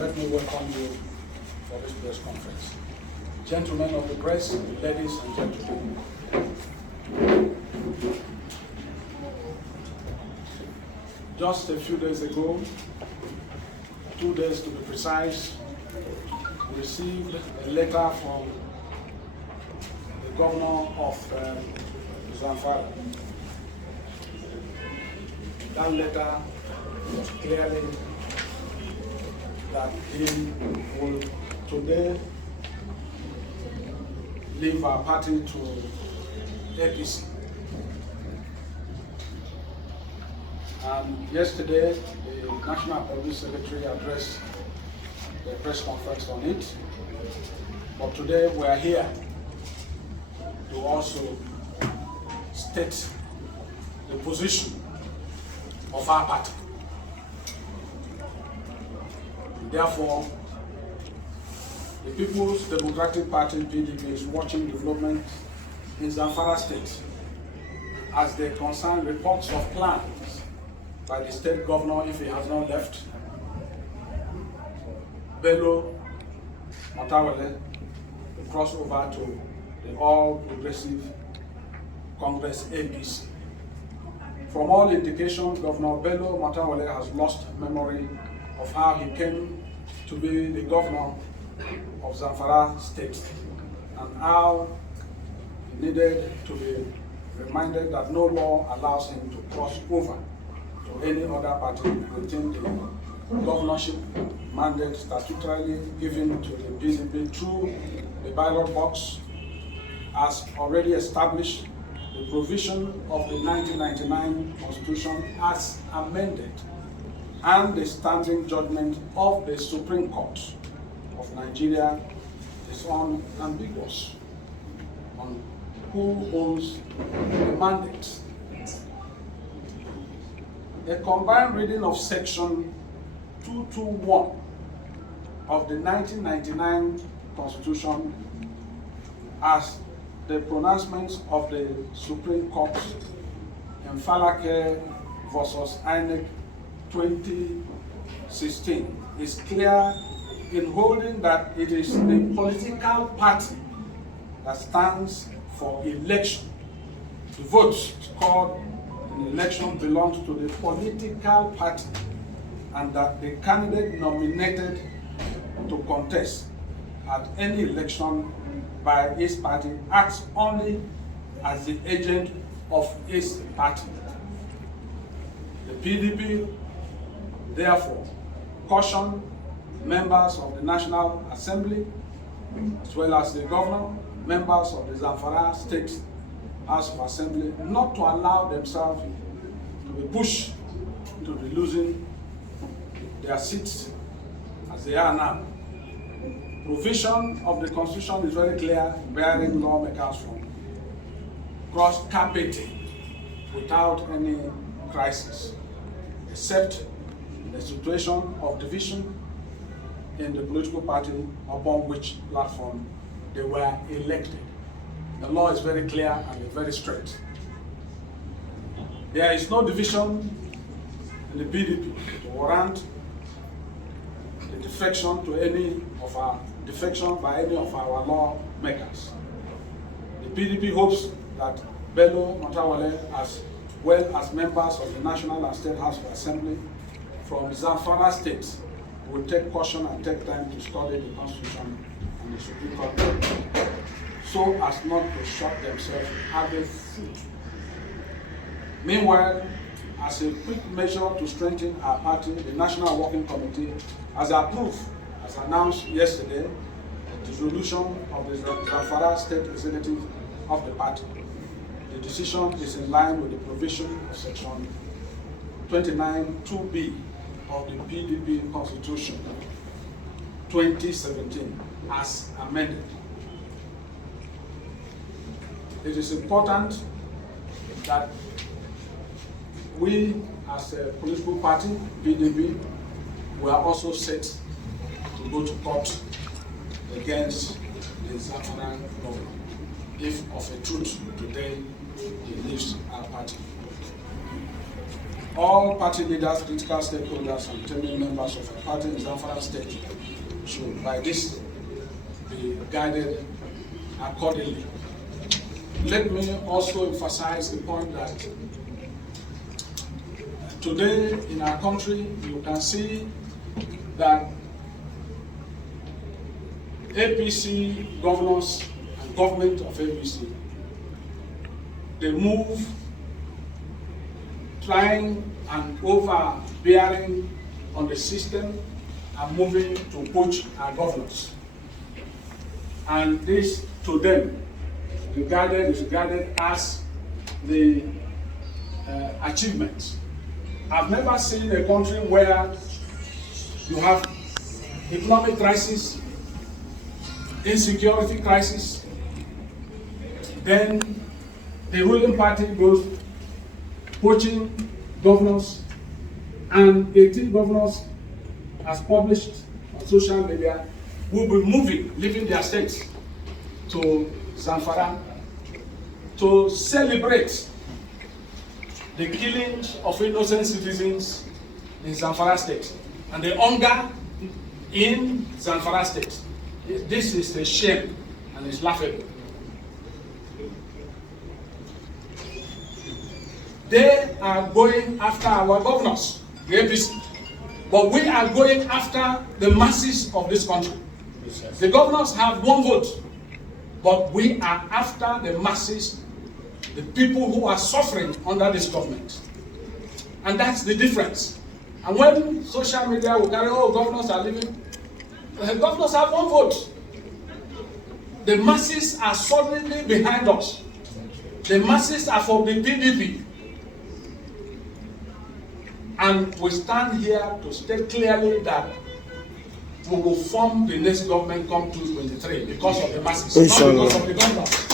Let me welcome you for this press conference. Gentlemen of the press, ladies and gentlemen, just a few days ago, 2 days to be precise, we received a letter from the governor of Zamfara. That letter was clearly that he will today leave our party to APC. And yesterday, the National Police Secretary addressed the press conference on it. But today we are here to also state the position of our party. Therefore, the People's Democratic Party PDP is watching development in Zamfara State as they concern reports of plans by the state governor, if he has not left, Bello Matawale, to cross over to the All Progressive Congress APC. From all indications, Governor Bello Matawale has lost memory of how he came to be the governor of Zamfara State and how he needed to be reminded that no law allows him to cross over to any other party within the governorship mandate statutorily given to the PDP through the ballot box, as already established the provision of the 1999 Constitution as amended, and the standing judgment of the Supreme Court of Nigeria is unambiguous on who owns the mandate. A combined reading of Section 221 of the 1999 Constitution as the pronouncements of the Supreme Court in Falake versus INEC 2016 is clear in holding that it is the political party that stands for election. The votes scored in the election belongs to the political party, and that the candidate nominated to contest at any election by his party acts only as the agent of his party. The PDP therefore caution members of the National Assembly, as well as the governor, members of the Zamfara State House of Assembly, not to allow themselves to be pushed to be losing their seats as they are now. Provision of the Constitution is very clear, bearing lawmakers from cross-carpeting without any crisis, except the situation of division in the political party upon which platform they were elected. The law is very clear and very straight. There is no division in the PDP to warrant the defection by any of our lawmakers. The PDP hopes that Bello Matawale, as well as members of the National and State House of Assembly from Zamfara State, will take caution and take time to study the Constitution and the Supreme Court so as not to shut themselves at the foot. Meanwhile, as a quick measure to strengthen our party, the National Working Committee has approved, as announced yesterday, the dissolution of the Zamfara State Executive of the party. The decision is in line with the provision of Section 29(2)(b) of the PDP Constitution 2017 as amended. It is important that we, as a political party, PDP, we are also set to go to court against the Zamfara government if of a truth today he leaves our party. all party leaders, political stakeholders, and determined members of the party in Zamfara State should, by this, be guided accordingly. Let me also emphasize the point that today in our country, you can see that APC governors and government of APC, they move trying and overbearing on the system and moving to poach our governors. And this, to them, is regarded as the achievement. I've never seen a country where you have economic crisis, insecurity crisis, then the ruling party goes poaching governors, and 18 governors, as published on social media, will be moving, leaving their states to Zamfara to celebrate the killings of innocent citizens in Zamfara state and the hunger in Zamfara state. This is a shame and it's laughable. They are going after our governors, the APC, but we are going after the masses of this country. The governors have one vote, but we are after the masses, the people who are suffering under this government. And that's the difference. And when social media will carry, oh, governors are leaving, the governors have one vote. The masses are solidly behind us. The masses are for the PDP. And we stand here to state clearly that we will form the next government come 2023 because of the masses, not because of the governors.